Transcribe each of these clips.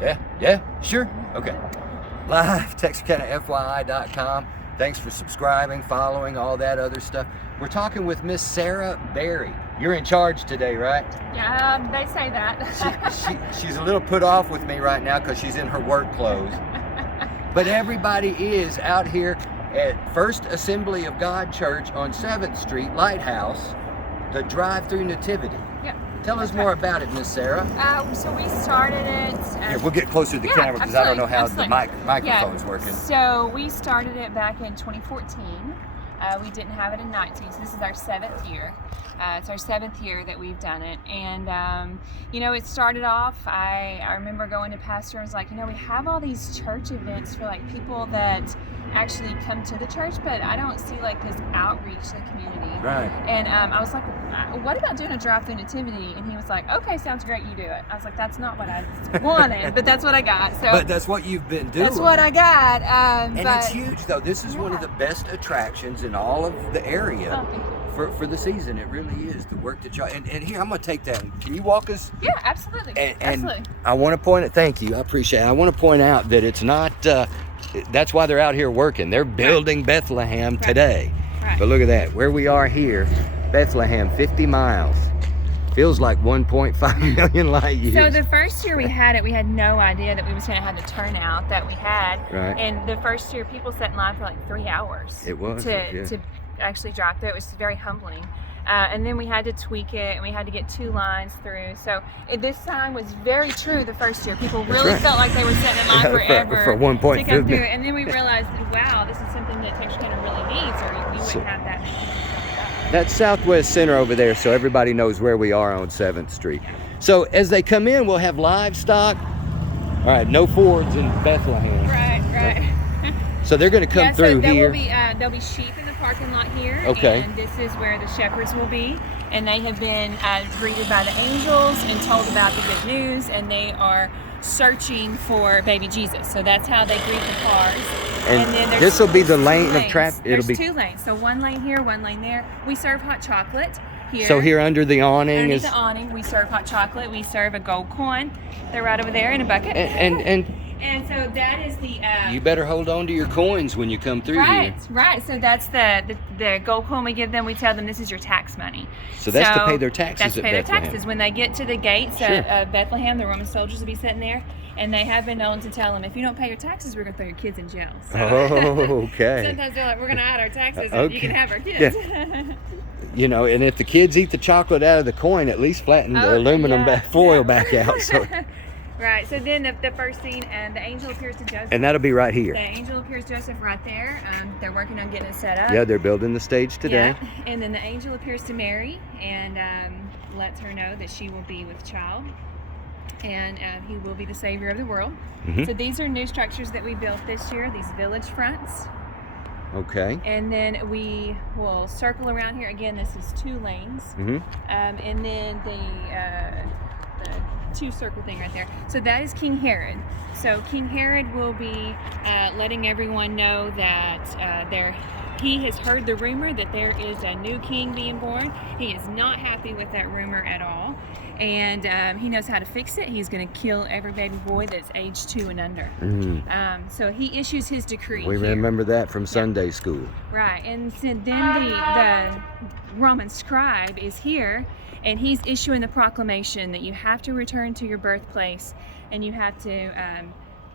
Yeah, sure. Okay. Live, TexarkanaFYI.com. Thanks for subscribing, following, all that other stuff. We're talking with Miss Sarah Berry. You're in charge today, right? Yeah, they say that. She's a little put off with me right now because she's in her work clothes. But everybody is out here at First Assembly of God Church on 7th Street, Lighthouse, the drive-thru Nativity. Yeah. Tell us more about it, Miss Sarah. So we started it. Here, we'll get closer to the camera because I don't know how the microphone's working. So we started it back in 2014. We didn't have it in 19, so this is our 7th year. It's our 7th year that we've done it, and it started off. I remember going to pastor and was like, we have all these church events for like people that actually come to the church, but I don't see like this outreach to the community. Right. And I was like, what about doing a drive-thru nativity? And he was like, okay, sounds great, you do it. I was like, that's not what I wanted, but that's what I got. So but that's what you've been doing. That's what I got. And it's huge though. This is one of the best attractions in all of the area. For the season. It really is the work that y'all, and here I'm gonna take that. Can you walk us? Yeah, absolutely. Absolutely. I want to point it. Thank you, I appreciate it. I want to point out that it's not that's why they're out here working. They're building Bethlehem today. Right. But look at that, where we are here, Bethlehem, 50 miles. Feels like 1.5 million light years. So the first year we had it, we had no idea that we was going to have the turnout that we had. Right. And the first year, people sat in line for like 3 hours. It was to actually drive through. It was very humbling. And then we had to tweak it, and we had to get 2 lines through. So this time was very true the first year. People really felt like they were sitting in line forever for 1.5 to come through. And then we realized, wow, this is something that Texarkana really needs, or we wouldn't have that. That's Southwest Center over there, so everybody knows where we are on 7th Street. So as they come in, we'll have livestock. All right, no Fords in Bethlehem. Right. So they're going to come through here. There'll be sheep in the parking lot here. Okay. And this is where the shepherds will be. And they have been greeted by the angels and told about the good news. And they are searching for baby Jesus. So that's how they greet the cars. And then this will be the lane of traffic. There's 2 lanes. So 1 lane here, 1 lane there. We serve hot chocolate here. So here under the awning Underneath the awning, we serve hot chocolate. We serve a gold coin. They're right over there in a bucket. And so that is the... you better hold on to your coins when you come through here. Right. So that's the gold coin we give them. We tell them this is your tax money. So that's to pay their taxes That's to pay at their Bethlehem. taxes. When they get to the gates of Bethlehem, the Roman soldiers will be sitting there. And they have been known to tell them, if you don't pay your taxes, we're going to throw your kids in jail. So okay. Sometimes they're like, we're going to hide our taxes and you can have our kids. Yeah. And if the kids eat the chocolate out of the coin, at least flatten the aluminum foil back out. So. Right, so then the first scene, and the angel appears to Joseph. And that'll be right here. The angel appears to Joseph right there. They're working on getting it set up. Yeah, they're building the stage today. Yeah. And then the angel appears to Mary and lets her know that she will be with child. And he will be the savior of the world. Mm-hmm. So these are new structures that we built this year, these village fronts. Okay. And then we will circle around here. Again, this is 2 lanes. Mm-hmm. And then the 2 circle thing right there. So that is King Herod. So King Herod will be letting everyone know that he has heard the rumor that there is a new king being born. He is not happy with that rumor at all. And he knows how to fix it. He's going to kill every baby boy that's age 2 and under. Mm-hmm. So he issues his decree. We remember that from Sunday school. Right. And so then the Roman scribe is here, and he's issuing the proclamation that you have to return to your birthplace, and you have to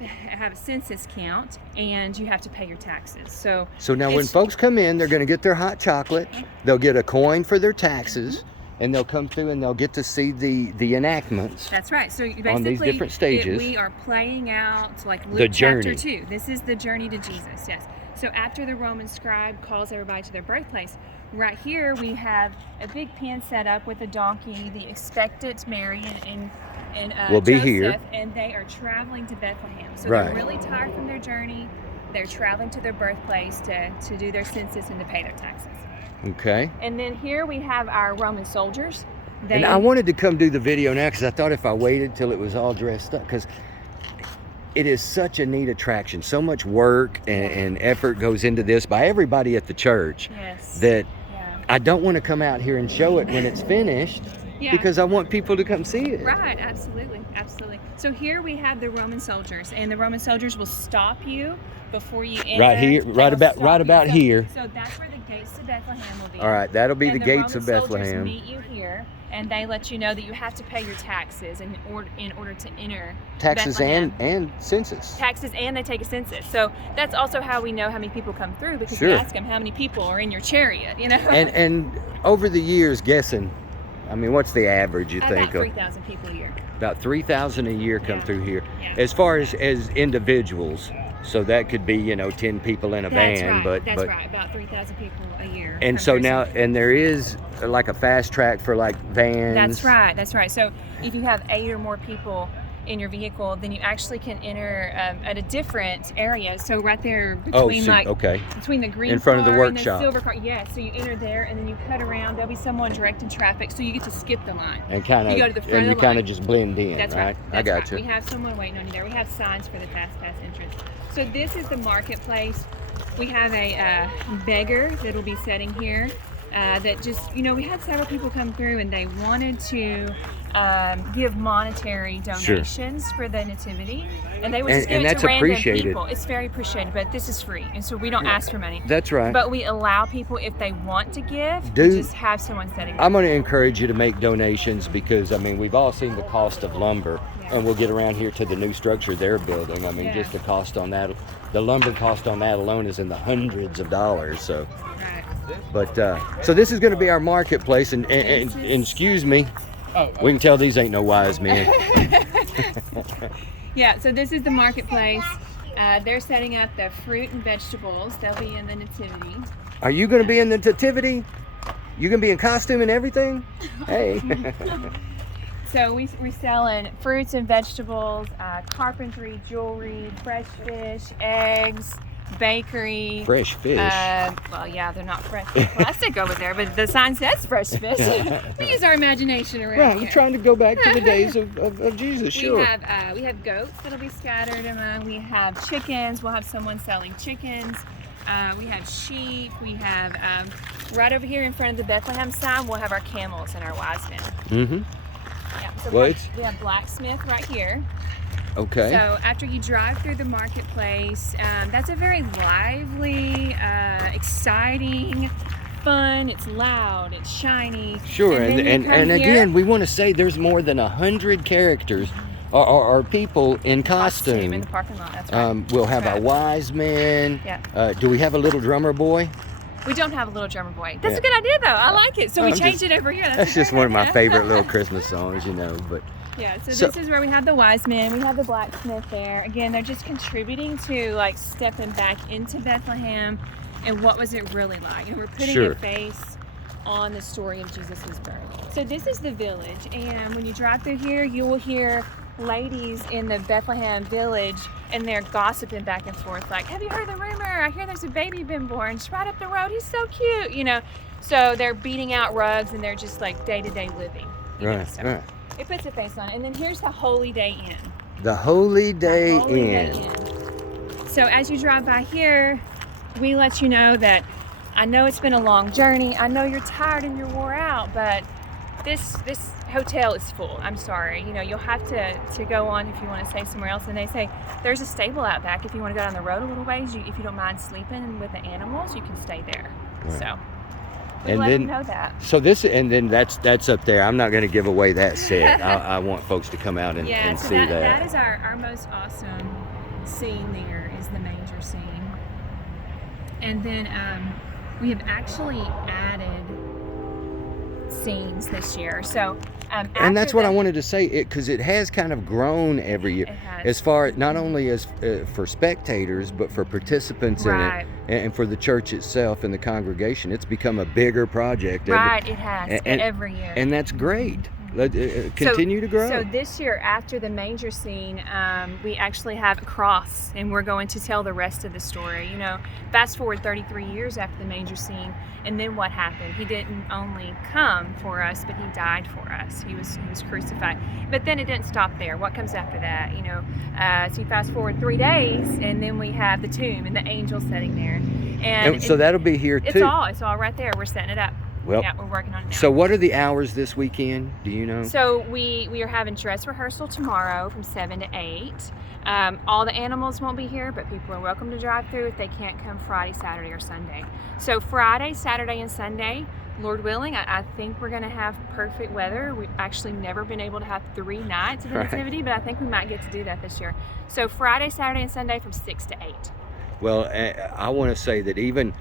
have a census count, and you have to pay your taxes. So now when folks come in, they're going to get their hot chocolate. They'll get a coin for their taxes. Mm-hmm. And they'll come through and they'll get to see the enactments. That's right. So basically, on these different stages, we are playing out like Luke the journey. Chapter 2. This is the journey to Jesus. Yes. So after the Roman scribe calls everybody to their birthplace, right here we have a big pen set up with a donkey, the expectant Mary and we'll be Joseph, here. And they are traveling to Bethlehem. So right. They're really tired from their journey. They're traveling to their birthplace to do their census and to pay their taxes. Okay. And then here we have our Roman soldiers. And I wanted to come do the video now because I thought if I waited till it was all dressed up, because it is such a neat attraction. So much work and effort goes into this by everybody at the church that I don't want to come out here and show it when it's finished because I want people to come see it. Right, absolutely. So here we have the Roman soldiers, and the Roman soldiers will stop you before you enter. Right here, right about here. So that's where the gates to Bethlehem will be. All right, that'll be the gates Roman of Bethlehem. Soldiers meet you here, and they let you know that you have to pay your taxes in order to enter Taxes Bethlehem. and census. Taxes, and they take a census. So that's also how we know how many people come through, because we ask them how many people are in your chariot, you know. And over the years, guessing, I mean, what's the average you think about of? 3,000 people a year. About 3,000 a year come through here. Yeah. As far as individuals, so that could be 10 people in a van, right. but right, about 3,000 people a year. And so now, and there is like a fast track for like vans. That's right. So if you have 8 or more people in your vehicle, then you actually can enter at a different area. So right there between between the green in front of the car workshop, and the silver car. Yeah. So you enter there, and then you cut around. There'll be someone directing traffic, so you get to skip the line. And kind of, you go to the front and of you the kind line. of just blend in. That's right. I got you. We have someone waiting on you there. We have signs for the fast pass entrance. So this is the marketplace. We have a beggar that'll be sitting here. That just, we had several people come through, and they wanted to give monetary donations for the Nativity, and they would just give it to random people. It's very appreciated, but this is free, and so we don't ask for money. That's right. But we allow people, if they want to give, to just have someone setting up. I'm going to encourage you to make donations, because I mean, we've all seen the cost of lumber, and we'll get around here to the new structure they're building. I mean, just the cost on that, the lumber cost on that alone is in the hundreds of dollars. So. But so this is going to be our marketplace, and excuse me, we can tell these ain't no wise men. Yeah, so this is the marketplace. They're setting up the fruit and vegetables. They'll be in the Nativity. Are you going to be in the Nativity? You going to be in costume and everything? Hey. So we're selling fruits and vegetables, carpentry, jewelry, fresh fish, eggs, bakery. Fresh fish? Well, yeah, they're not fresh plastic over there, but the sign says fresh fish. We use our imagination around here. I'm trying to go back to the days of Jesus, sure. We have goats that'll be scattered among. We have chickens. We'll have someone selling chickens. We have sheep. We have, right over here in front of the Bethlehem sign, we'll have our camels and our wise men. Mm-hmm. Yeah, so we have blacksmith right here. Okay. So after you drive through the marketplace, that's a very lively, exciting, fun. It's loud. It's shiny. Sure, and again, we want to say there's more than 100 characters or people in costume in the parking lot. That's right. We'll have our wise men. Yeah. Do we have a little drummer boy? We don't have a little drummer boy. That's a good idea, though. I like it. So we changed it every year. That's just one of my favorite little Christmas songs, But yeah, so this is where we have the wise men. We have the blacksmith there. Again, they're just contributing to like stepping back into Bethlehem and what was it really like. And we're putting a face on the story of Jesus' birth. So this is the village, and when you drive through here, you will hear ladies in the Bethlehem village, and they're gossiping back and forth like, have you heard the rumor? I hear there's a baby been born. Just right up the road. He's so cute, So they're beating out rugs, and they're just like day-to-day living. Right. It puts a face on it. And then here's the Holy Day Inn. The Holy Day Inn. So as you drive by here, we let you know that I know it's been a long journey. I know you're tired and you're wore out, but this hotel is full. I'm sorry. You'll have to go on if you want to stay somewhere else. And they say there's a stable out back. If you want to go down the road a little ways, if you don't mind sleeping with the animals, you can stay there. Right. So we let them know that. So that's up there. I'm not going to give away that set. I want folks to come out and see that. That is our most awesome scene there, is the manger scene. And then we have actually added scenes this year. So and that's what I wanted to say, because it has kind of grown every year. It has. As far, not only as for spectators, but for participants in it, and for the church itself and the congregation. It's become a bigger project. It has, every year. And that's great. Continue to grow. So this year, after the manger scene, we actually have a cross, and we're going to tell the rest of the story. Fast forward 33 years after the manger scene, and then what happened? He didn't only come for us, but he died for us. He was crucified. But then it didn't stop there. What comes after that? So you fast forward 3 days, and then we have the tomb and the angel sitting there. And so that'll be here too. It's all right there. We're setting it up. Well, yeah, we're working on it now. So what are the hours this weekend? Do you know? So we are having dress rehearsal tomorrow from 7 to 8. All the animals won't be here, but people are welcome to drive through if they can't come Friday, Saturday, or Sunday. So Friday, Saturday, and Sunday, Lord willing, I think we're going to have perfect weather. We've actually never been able to have 3 nights of the Nativity, but I think we might get to do that this year. So Friday, Saturday, and Sunday from 6 to 8. Well, I want to say that even,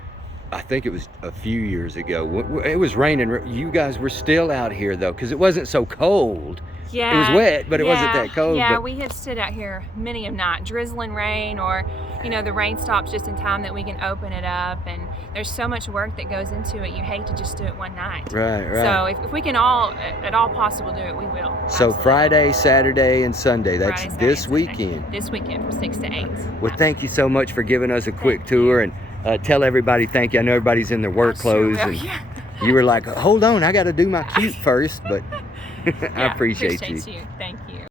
I think it was a few years ago, it was raining. You guys were still out here, though, because it wasn't so cold. Yeah. It was wet, but it wasn't that cold. Yeah, but we have stood out here many a night, drizzling rain, or, the rain stops just in time that we can open it up. And there's so much work that goes into it. You hate to just do it one night. Right. So if we can at all possible do it, we will. So Absolutely. Friday, Saturday, and Sunday. That's Friday, Saturday, this and Sunday. weekend. This weekend from 6 to 8. Well, thank you so much for giving us a quick tour, and tell everybody thank you. I know everybody's in their work clothes, and you were like, hold on, I got to do my cute first, but I appreciate you. Thank you.